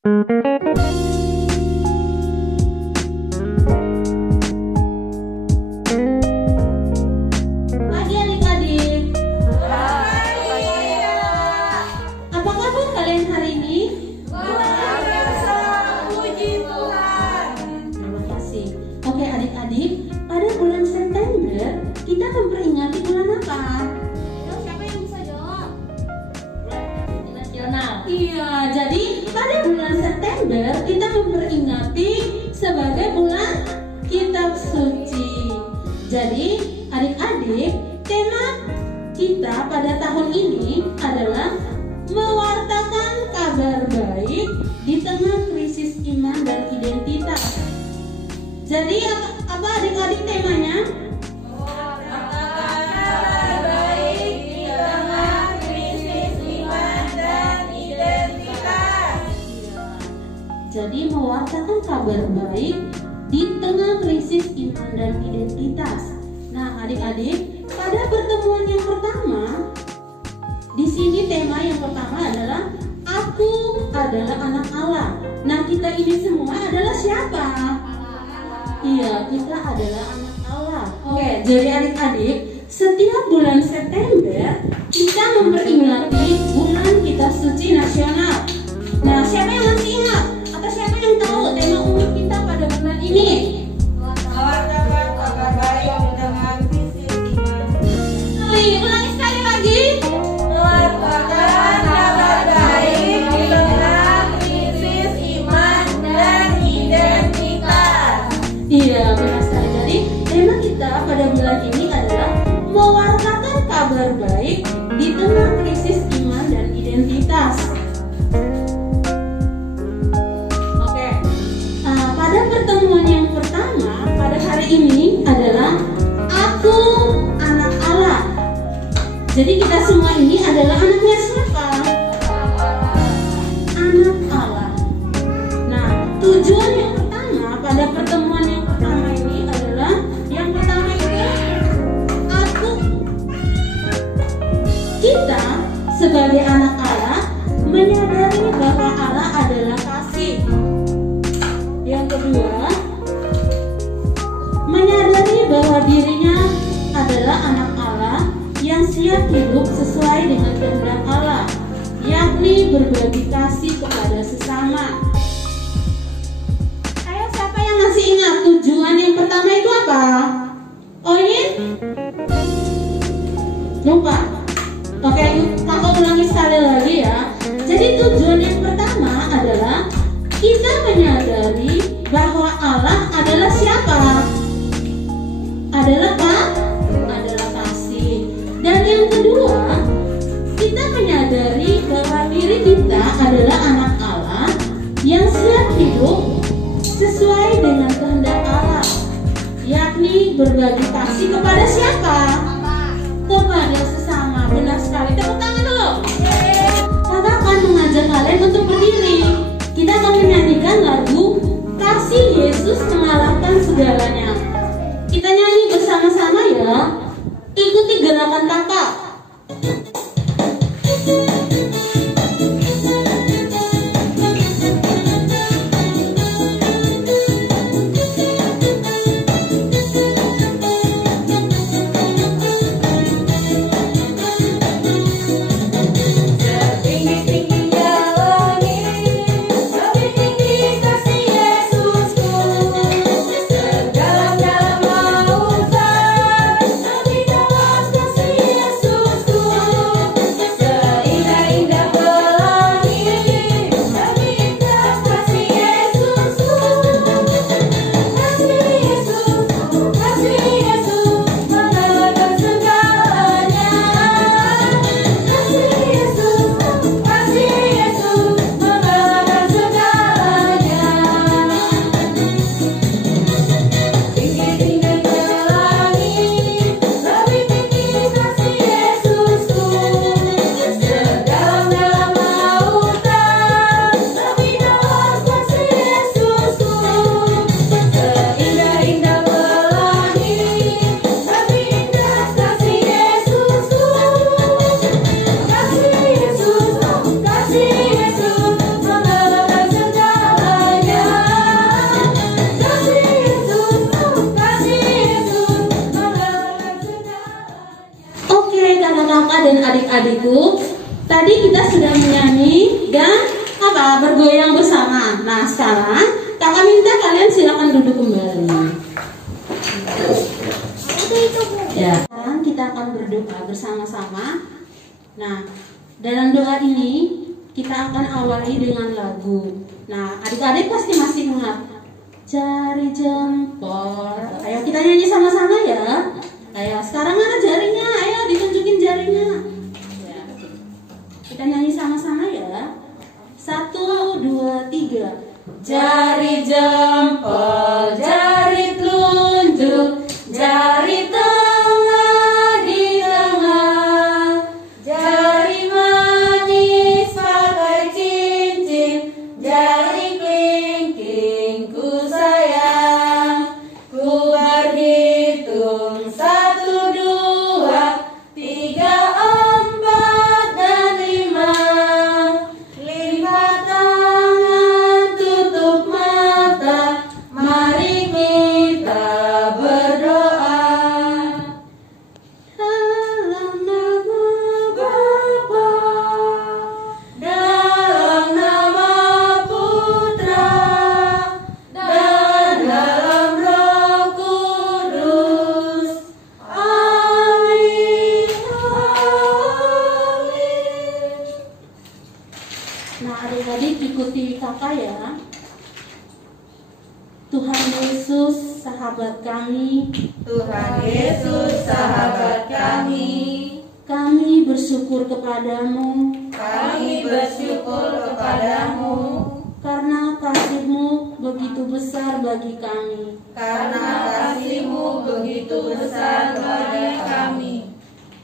Pagi adik-adik. Apa kabar kalian hari ini? Luar biasa, puji Tuhan. Terima kasih. Oke adik-adik, pada bulan September kita memperingati bulan apa? Siapa yang bisa jawab? Nasional. Iya, jadi pada bulan September kita memperingati sebagai bulan Kitab Suci. Jadi adik-adik, tema kita pada tahun ini adalah mewartakan kabar baik di tengah krisis iman dan identitas. Jadi apa adik-adik temanya? Kabar baik di tengah krisis iman dan identitas. Jadi mewartakan kabar baik di tengah krisis iman dan identitas. Nah, adik-adik, pada pertemuan yang pertama, di sini tema yang pertama adalah Aku adalah anak Allah. Nah, kita ini semua adalah siapa? Iya, kita adalah anak Allah. Oke, jadi adik-adik, setiap bulan September kita memperingati bulan Kitab Suci Nasional. Nah, siapa yang masih ingat? Atau siapa yang tahu tema umum kita pada bulan ini? Mewartakan kabar baik di tengah krisis iman. Ulangi sekali lagi. Mewartakan kabar baik di tengah krisis iman dan identitas. Iya, benar sekali. Jadi, tema kita pada bulan ini adalah mewartakan kabar baik di tengah krisis iman dan identitas. Oke, pada pertemuan yang pertama pada hari ini adalah Aku anak Allah. Jadi kita semua ini adalah anaknya siapa? Anak Allah. Nah, tujuan yang pertama pada pertemuan yang pertama ini adalah yang pertama itu kita sebagai anak Allah menyadari bahwa Allah adalah kasih. Yang kedua, menyadari bahwa dirinya adalah anak Allah yang siap hidup sesuai dengan kehendak Allah, yakni berbagi kasih kepada sesama. Ayo, siapa yang masih ingat tujuan yang pertama itu apa? Oh ini? Lupa. Oke, kakak ulangi sekali lagi ya. Jadi tujuan yang pertama adalah kita menyadari bahwa Allah adalah siapa? Adalah apa? Adalah kasih. Dan yang kedua, kita menyadari bahwa diri kita adalah anak Allah yang siap hidup sesuai dengan kehendak Allah, yakni berbagi kasih kepada siapa? Kepada sesama. Benar sekali. Tepuk tangan dulu. Kakak akan mengajak kalian untuk berdiri. Kita akan menyanyikan lagu Kasih Yesus Mengalahkan Segalanya. Kita nyanyi bersama-sama ya. Ikuti gerakan kakak. Setinggi-tingginya langit adik-adikku, tadi kita sudah menyanyi dan bergoyang bersama. Nah, sekarang kakak minta kalian silakan duduk kembali. Ya, sekarang kita akan berdoa bersama-sama. Nah, dalam doa ini kita akan awali dengan lagu. Nah, adik-adik pasti masih ingat. Jari jempol. Ayo kita nyanyi sama-sama ya. Ayo, sekarang mana jarinya? Ayo ditunjukin jarinya. Ya. Kita nyanyi sama-sama ya. 1, 2, 3. Jari jempol, jari telunjuk, jari tengah di tengah, jari manis pakai cincin, jari kelingking ku sayang. Ku berhitung 1, 2, 3, 4 dan 5. Lipat tangan, tutup mata, mari kita berdoa. Dalam nama Bapa, dalam nama Putra, dan dalam Roh Kudus. Amin. Amin. Nah, adik-adik ikuti kakak ya. Tuhan Yesus, sahabat kami, Tuhan Yesus, sahabat kami, kami bersyukur kepadamu kami bersyukur kepadamu karena kasih-Mu begitu besar bagi kami. karena kasih-Mu begitu besar bagi kami.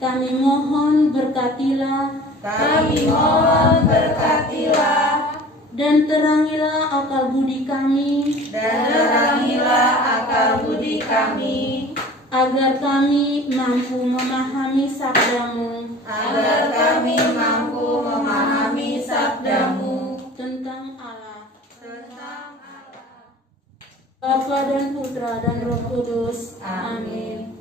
Kami mohon berkatilah Kami mohon berkatilah dan terangilah akal budi kami, dan terangilah akal budi kami, agar kami mampu memahami sabda-Mu agar kami mampu memahami sabda-Mu tentang Allah, tentang Allah. Bapa dan Putra dan Roh Kudus. Amin.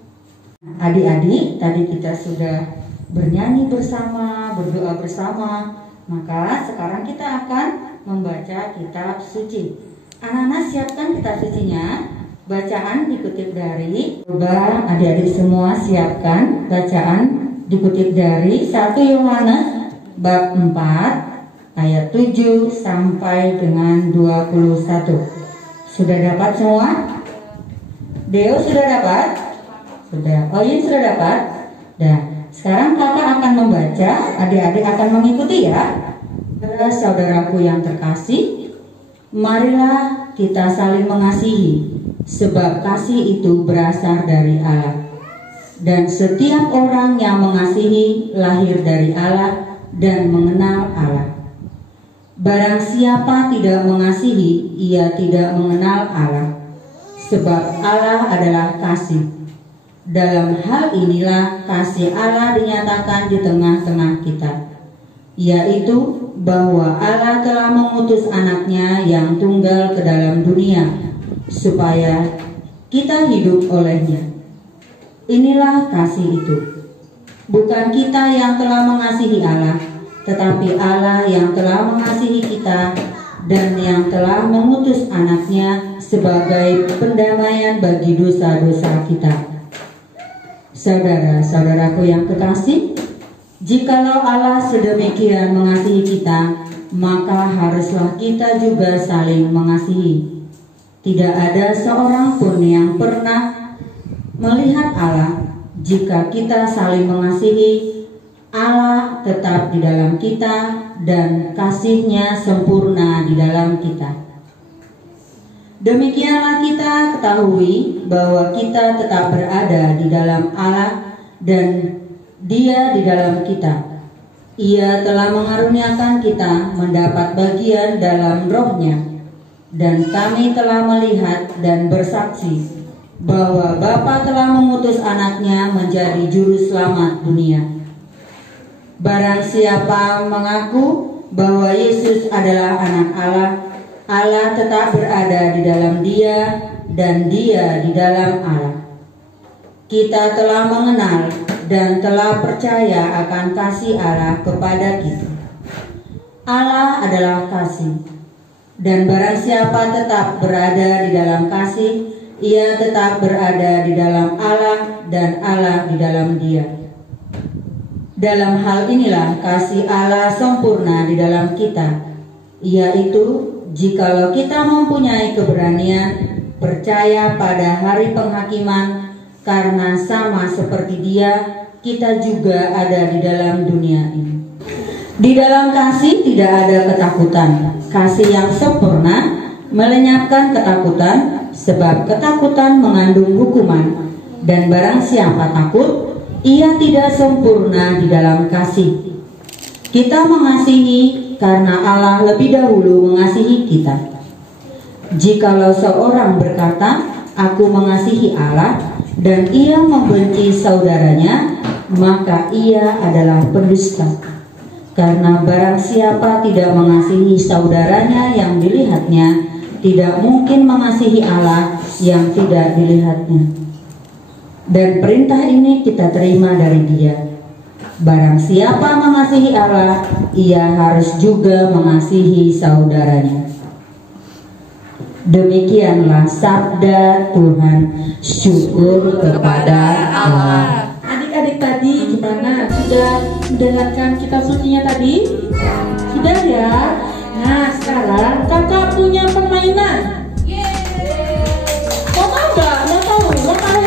Adik-adik, tadi kita sudah bernyanyi bersama, berdoa bersama. Maka sekarang kita akan membaca kitab suci. Anak-anak siapkan kitab sucinya. Bacaan dikutip dari, coba adik-adik semua siapkan bacaan dikutip dari 1 Yohanes bab 4 ayat 7 sampai dengan 21. Sudah dapat semua? Deo sudah dapat? Sudah. Oyin sudah dapat? Dah. Sekarang kakak akan membaca, adik-adik akan mengikuti ya. Saudaraku yang terkasih, marilah kita saling mengasihi, sebab kasih itu berasal dari Allah. Dan setiap orang yang mengasihi lahir dari Allah dan mengenal Allah. Barang siapa tidak mengasihi, ia tidak mengenal Allah, sebab Allah adalah kasih. Dalam hal inilah kasih Allah dinyatakan di tengah-tengah kita, yaitu bahwa Allah telah mengutus anaknya yang tunggal ke dalam dunia, supaya kita hidup olehnya. Inilah kasih itu. Bukan kita yang telah mengasihi Allah, tetapi Allah yang telah mengasihi kita dan yang telah mengutus anaknya sebagai pendamaian bagi dosa-dosa kita. Saudara-saudaraku yang kekasih, jikalau Allah sedemikian mengasihi kita, maka haruslah kita juga saling mengasihi. Tidak ada seorang pun yang pernah melihat Allah. Jika kita saling mengasihi, Allah tetap di dalam kita dan kasih-Nya sempurna di dalam kita. Demikianlah kita ketahui bahwa kita tetap berada di dalam Allah dan Dia di dalam kita. Ia telah mengaruniakan kita mendapat bagian dalam Roh-Nya, dan kami telah melihat dan bersaksi bahwa Bapa telah mengutus anaknya menjadi juru selamat dunia. Barang siapa mengaku bahwa Yesus adalah anak Allah, Allah tetap berada di dalam Dia dan Dia di dalam Allah. Kita telah mengenal dan telah percaya akan kasih Allah kepada kita. Allah adalah kasih, dan barang siapa tetap berada di dalam kasih, ia tetap berada di dalam Allah dan Allah di dalam dia. Dalam hal inilah kasih Allah sempurna di dalam kita, yaitu jikalau kita mempunyai keberanian percaya pada hari penghakiman, karena sama seperti Dia, kita juga ada di dalam dunia ini. Di dalam kasih tidak ada ketakutan. Kasih yang sempurna melenyapkan ketakutan, sebab ketakutan mengandung hukuman. Dan barang siapa takut, ia tidak sempurna di dalam kasih. Kita mengasihi karena Allah lebih dahulu mengasihi kita. Jikalau seorang berkata, "Aku mengasihi Allah," dan ia membenci saudaranya, maka ia adalah pendusta. Karena barang siapa tidak mengasihi saudaranya yang dilihatnya, tidak mungkin mengasihi Allah yang tidak dilihatnya. Dan perintah ini kita terima dari Dia. Barang siapa mengasihi Allah, ia harus juga mengasihi saudaranya. Demikianlah sabda Tuhan. Syukur kepada Allah. Adik-adik tadi gimana? Sudah mendengarkan kitab sucinya tadi? Sudah ya? Nah, sekarang kakak punya permainan. Mau tahu nggak? Mau tahu? Mau tahu?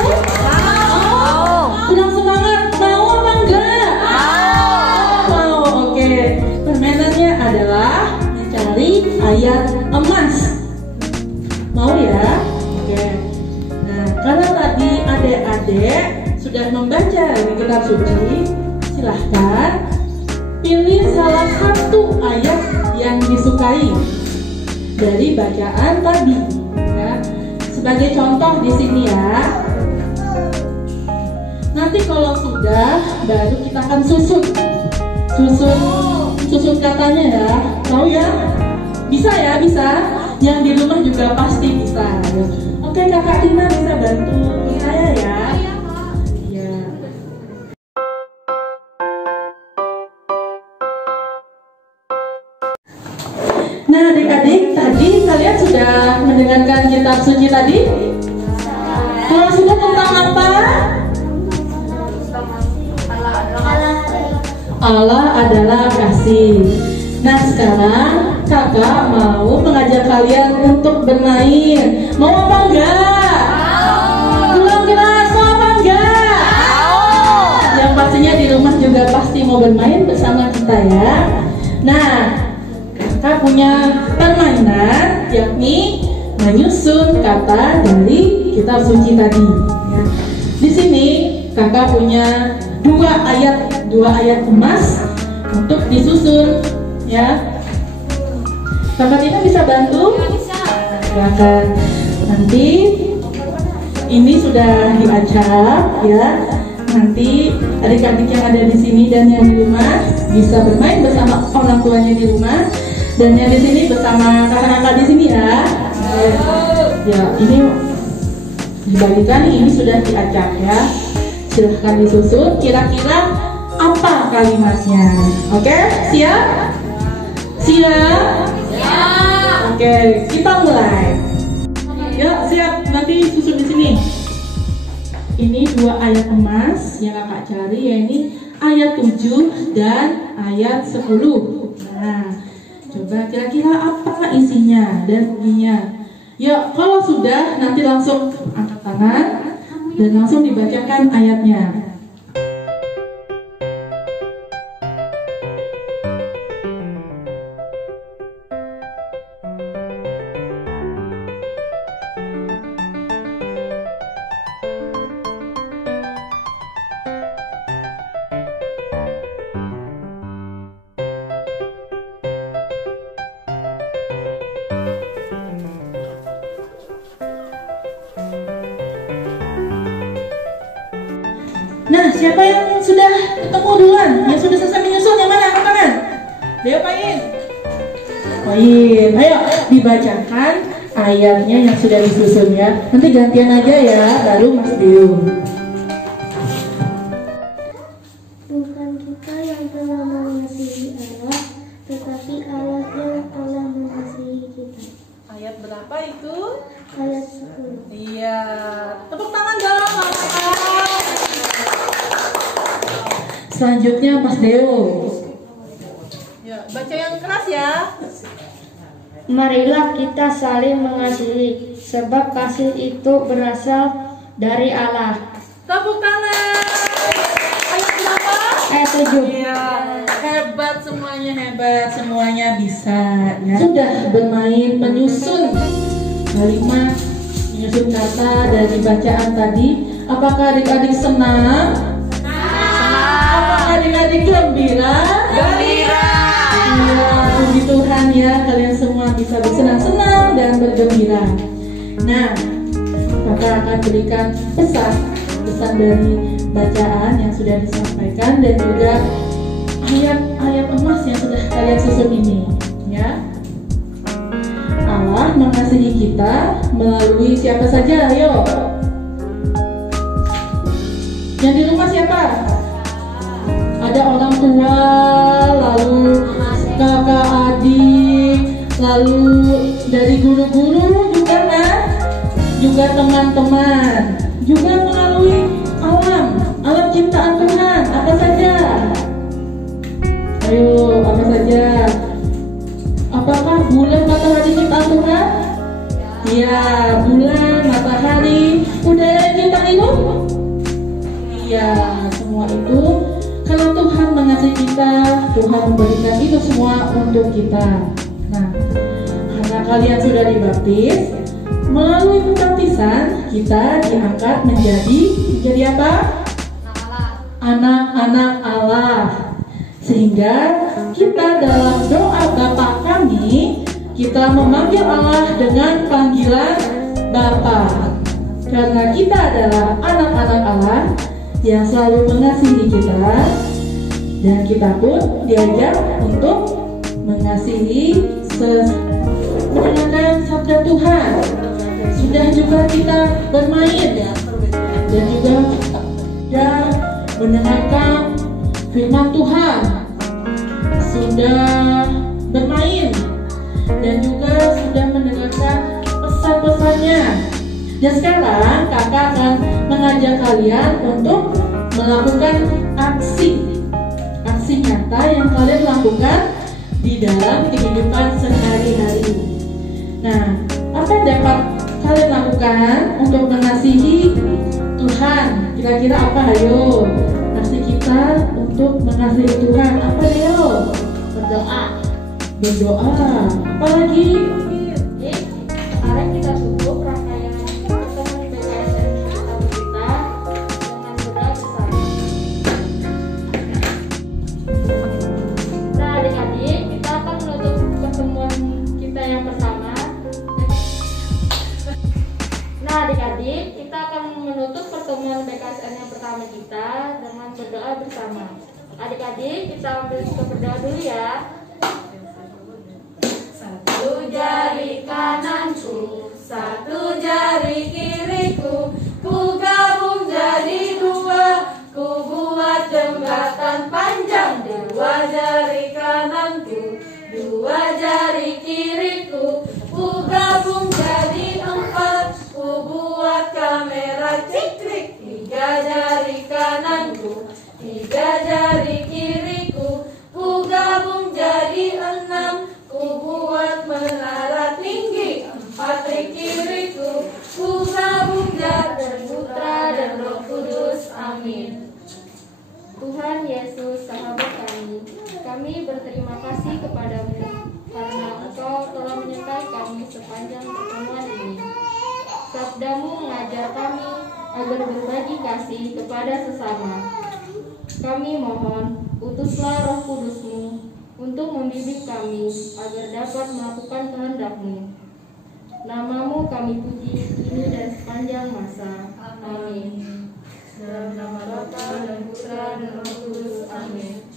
Bilang semangat. Mau apa enggak? Mau. Oke. Permainannya adalah mencari ayat emas. Mau ya? Oke. Nah, kalau tadi adik-adik sudah membaca di kitab suci, silahkan pilih salah satu ayat yang disukai dari bacaan tadi. Ya. Sebagai contoh di sini ya. Nanti kalau sudah, baru kita akan susun katanya ya. Tahu ya? Bisa ya, bisa. Yang di rumah juga pasti bisa. Oke, Kakak Tina bisa bantu saya ya. Iya. Nah, adik-adik, tadi kalian sudah mendengarkan kitab suci tadi? Kalau sudah tentang apa? Allah adalah kasih. Nah, sekarang kakak mau mengajak kalian untuk bermain. Mau apa enggak? Belum keras, mau apa enggak? Yang pastinya di rumah juga pasti mau bermain bersama kita ya. Nah, kakak punya permainan, yakni menyusun kata dari kitab suci tadi ya. Di sini kakak punya dua ayat emas untuk disusun ya. Kakak Tina bisa bantu? Silakan. Nanti ini sudah diacak ya. Nanti adik-adik yang ada di sini dan yang di rumah bisa bermain bersama orang tuanya di rumah, dan yang di sini bersama kakak-kakak di sini ya. Ya, ini dibagikan, ini sudah diacak ya. Silahkan disusun kira-kira apa kalimatnya. Oke, siap? Siap? Oke, kita mulai. Ya, siap. Nanti susun di sini. Ini dua ayat emas yang kakak cari, yaitu ayat 7 dan ayat 10. Nah, coba kira-kira apa isinya dan bunyinya. Ya, kalau sudah nanti langsung angkat tangan dan langsung dibacakan ayatnya. Nah, siapa yang sudah ketemu duluan? Yang sudah selesai menyusun? Yang mana? Angkat tangan. Ayo, Pain. Pain. Ayo, dibacakan ayatnya yang sudah disusun ya. Nanti gantian aja ya, baru Mas Biung. itu? Ayat 10. Iya. Tepuk tangan dong, Bapak. Selanjutnya Mas Deo. Ya, baca yang keras ya. Marilah kita saling mengasihi, sebab kasih itu berasal dari Allah. Tepuk tangan. Ayat berapa? Ayat 7. Iya. Hebat semuanya bisa ya. Sudah bermain menyusun kalimat, menyusun kata dari bacaan tadi. Apakah adik-adik senang? Apakah adik-adik gembira? Gembira. Iya, puji Tuhan ya, kalian semua bisa bersenang-senang dan bergembira. Nah, kakak akan berikan pesan dari bacaan yang sudah disampaikan dan juga ayat-ayat emas yang sudah kalian susun ini, ya. Allah mengasihi kita melalui siapa saja, ayo. Yang di rumah siapa? Ada orang tua, lalu kakak adik, lalu dari guru-guru juga kan? Juga teman-teman, juga melalui alam ciptaan Tuhan, apa saja? Ayo, apa saja? Apakah bulan, matahari ciptaan Tuhan? Iya, bulan, matahari, udara yang kita hidup? Iya, semua itu karena Tuhan mengasihi kita, Tuhan memberikan itu semua untuk kita. Nah, karena kalian sudah dibaptis, melalui pembaptisan kita diangkat menjadi apa? Anak-anak Allah. Sehingga kita dalam doa Bapa kami, kita memanggil Allah dengan panggilan Bapa. Karena kita adalah anak-anak Allah yang selalu mengasihi kita, dan kita pun diajak untuk mengasihi mendengarkan sabda Tuhan. Sudah juga kita bermain ya, dan juga sudah mendengarkan firman Tuhan, sudah bermain, dan juga sudah mendengarkan pesan-pesannya. Dan sekarang kakak akan mengajak kalian untuk melakukan aksi nyata yang kalian lakukan di dalam kehidupan sehari-hari. Nah, apa yang dapat kalian lakukan untuk mengasihi Tuhan? Kira-kira apa? Ayo, aksi kita untuk mengasihi Tuhan apa, Leo? Berdoa. Apalagi? Sekarang kita tutup rangkaian pertemuan BKSN kita dengan berdoa bersama. Nah, adik-adik, kita akan menutup pertemuan kita yang pertama. Nah, adik-adik, kita akan menutup pertemuan BKSN yang pertama kita dengan berdoa bersama. Adik-adik, kita ambil kita berdoa dulu ya. Satu jari kananku, satu jari kiriku, ku gabung jadi dua, ku buat jembatan panjang. Dua jari kananku, dua jari kiriku, ku gabung jadi empat, ku buat kamera ciklik. Tiga jari kananku, tiga jari kiriku, ku gabung jadi enam, ku buat menara tinggi. Empat di kiriku, ku gabung jadi Putra dan Roh Kudus. Amin. Tuhan Yesus, sahabat kami berterima kasih kepadamu karena Engkau telah menyertai kami sepanjang pertemuan ini. Sabdamu mengajar kami agar berbagi kasih kepada sesama. Kami mohon, utuslah Roh Kudus-Mu untuk membimbing kami agar dapat melakukan kehendak-Mu. Namamu kami puji kini dan sepanjang masa. Amin. Dalam nama Bapa dan Putra dan Roh Kudus. Amin.